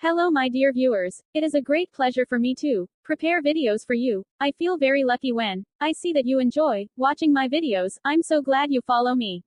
Hello my dear viewers, it is a great pleasure for me to prepare videos for you. I feel very lucky when I see that you enjoy watching my videos. I'm so glad you follow me.